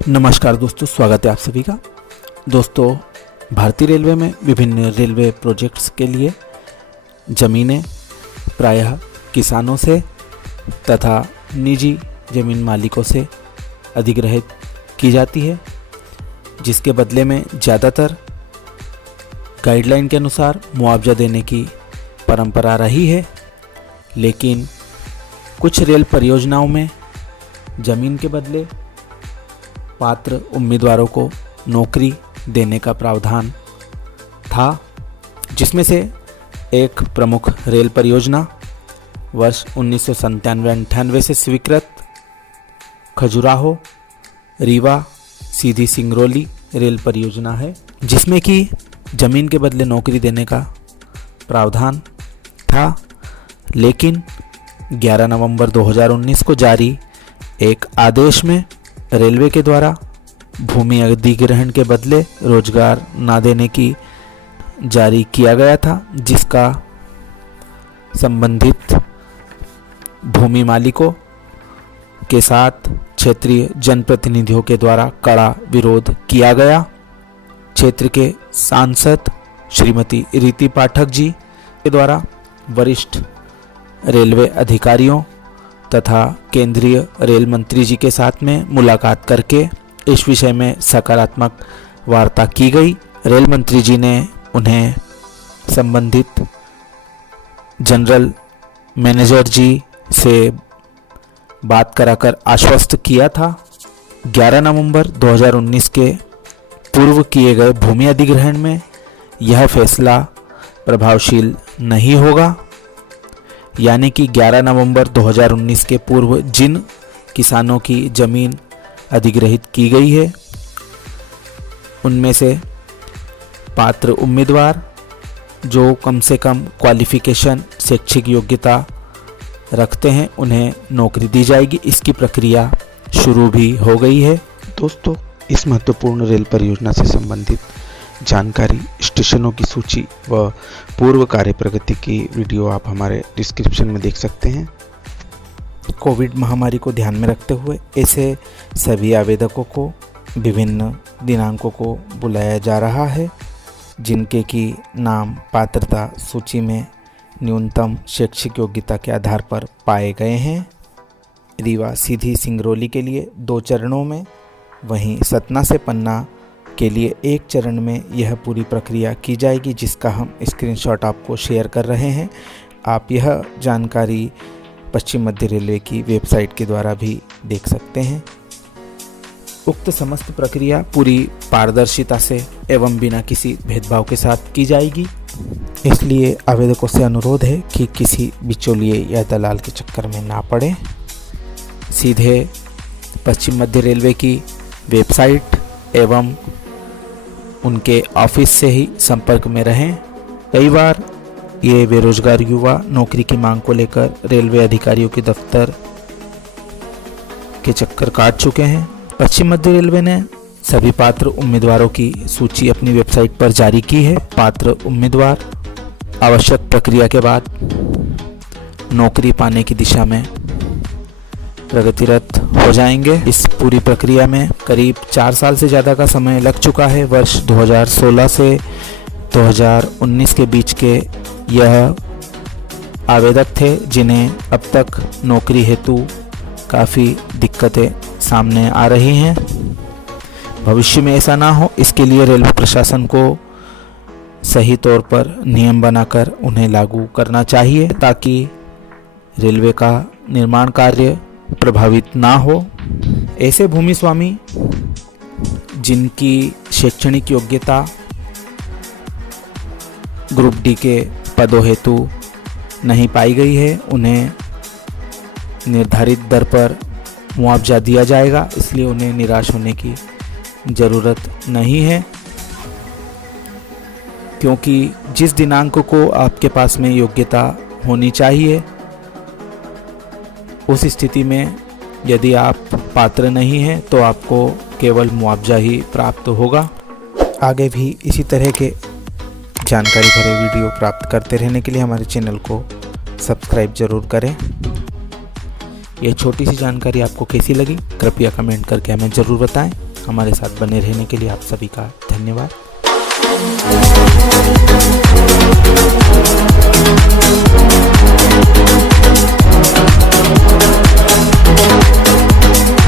नमस्कार दोस्तों, स्वागत है आप सभी का। दोस्तों, भारतीय रेलवे में विभिन्न रेलवे प्रोजेक्ट्स के लिए ज़मीनें प्रायः किसानों से तथा निजी ज़मीन मालिकों से अधिग्रहित की जाती है, जिसके बदले में ज़्यादातर गाइडलाइन के अनुसार मुआवजा देने की परंपरा रही है। लेकिन कुछ रेल परियोजनाओं में ज़मीन के बदले पात्र उम्मीदवारों को नौकरी देने का प्रावधान था, जिसमें से एक प्रमुख रेल परियोजना वर्ष 1997-98 से स्वीकृत खजुराहो रीवा सीधी सिंगरौली रेल परियोजना है, जिसमें कि ज़मीन के बदले नौकरी देने का प्रावधान था। लेकिन 11 नवंबर 2019 को जारी एक आदेश में रेलवे के द्वारा भूमि अधिग्रहण के बदले रोजगार न देने की जारी किया गया था, जिसका संबंधित भूमि मालिकों के साथ क्षेत्रीय जनप्रतिनिधियों के द्वारा कड़ा विरोध किया गया। क्षेत्र के सांसद श्रीमती रीति पाठक जी के द्वारा वरिष्ठ रेलवे अधिकारियों तथा केंद्रीय रेल मंत्री जी के साथ में मुलाकात करके इस विषय में सकारात्मक वार्ता की गई। रेल मंत्री जी ने उन्हें संबंधित जनरल मैनेजर जी से बात कराकर आश्वस्त किया था। 11 नवंबर 2019 के पूर्व किए गए भूमि अधिग्रहण में यह फैसला प्रभावशील नहीं होगा, यानी कि 11 नवंबर 2019 के पूर्व जिन किसानों की ज़मीन अधिग्रहित की गई है, उनमें से पात्र उम्मीदवार जो कम से कम क्वालिफ़िकेशन शैक्षिक योग्यता रखते हैं, उन्हें नौकरी दी जाएगी। इसकी प्रक्रिया शुरू भी हो गई है। दोस्तों, इस महत्वपूर्ण रेल परियोजना से संबंधित जानकारी, स्टेशनों की सूची व पूर्व कार्य प्रगति की वीडियो आप हमारे डिस्क्रिप्शन में देख सकते हैं। कोविड महामारी को ध्यान में रखते हुए ऐसे सभी आवेदकों को विभिन्न दिनांकों को बुलाया जा रहा है, जिनके की नाम पात्रता सूची में न्यूनतम शैक्षिक योग्यता के आधार पर पाए गए हैं। रीवा सीधी सिंगरौली के लिए 2 चरणों में, वहीं सतना से पन्ना के लिए 1 चरण में यह पूरी प्रक्रिया की जाएगी, जिसका हम स्क्रीनशॉट आपको शेयर कर रहे हैं। आप यह जानकारी पश्चिम मध्य रेलवे की वेबसाइट के द्वारा भी देख सकते हैं। उक्त समस्त प्रक्रिया पूरी पारदर्शिता से एवं बिना किसी भेदभाव के साथ की जाएगी। इसलिए आवेदकों से अनुरोध है कि किसी बिचौलिए या दलाल के चक्कर में ना पड़े, सीधे पश्चिम मध्य रेलवे की वेबसाइट एवं उनके ऑफिस से ही संपर्क में रहें। कई बार ये बेरोजगार युवा नौकरी की मांग को लेकर रेलवे अधिकारियों के दफ्तर के चक्कर काट चुके हैं। पश्चिम मध्य रेलवे ने सभी पात्र उम्मीदवारों की सूची अपनी वेबसाइट पर जारी की है। पात्र उम्मीदवार आवश्यक प्रक्रिया के बाद नौकरी पाने की दिशा में प्रगतिरत हो जाएंगे। इस पूरी प्रक्रिया में करीब 4 साल से ज़्यादा का समय लग चुका है। वर्ष 2016 से 2019 के बीच के यह आवेदक थे, जिन्हें अब तक नौकरी हेतु काफ़ी दिक्कतें सामने आ रही हैं। भविष्य में ऐसा ना हो, इसके लिए रेलवे प्रशासन को सही तौर पर नियम बनाकर उन्हें लागू करना चाहिए, ताकि रेलवे का निर्माण कार्य प्रभावित ना हो। ऐसे भूमि स्वामी जिनकी शैक्षणिक योग्यता ग्रुप डी के पदों हेतु नहीं पाई गई है, उन्हें निर्धारित दर पर मुआवजा दिया जाएगा। इसलिए उन्हें निराश होने की ज़रूरत नहीं है, क्योंकि जिस दिनांक को आपके पास में योग्यता होनी चाहिए, उस स्थिति में यदि आप पात्र नहीं हैं तो आपको केवल मुआवजा ही प्राप्त होगा। आगे भी इसी तरह के जानकारी भरे वीडियो प्राप्त करते रहने के लिए हमारे चैनल को सब्सक्राइब ज़रूर करें। ये छोटी सी जानकारी आपको कैसी लगी कृपया कमेंट करके हमें ज़रूर बताएं। हमारे साथ बने रहने के लिए आप सभी का धन्यवाद।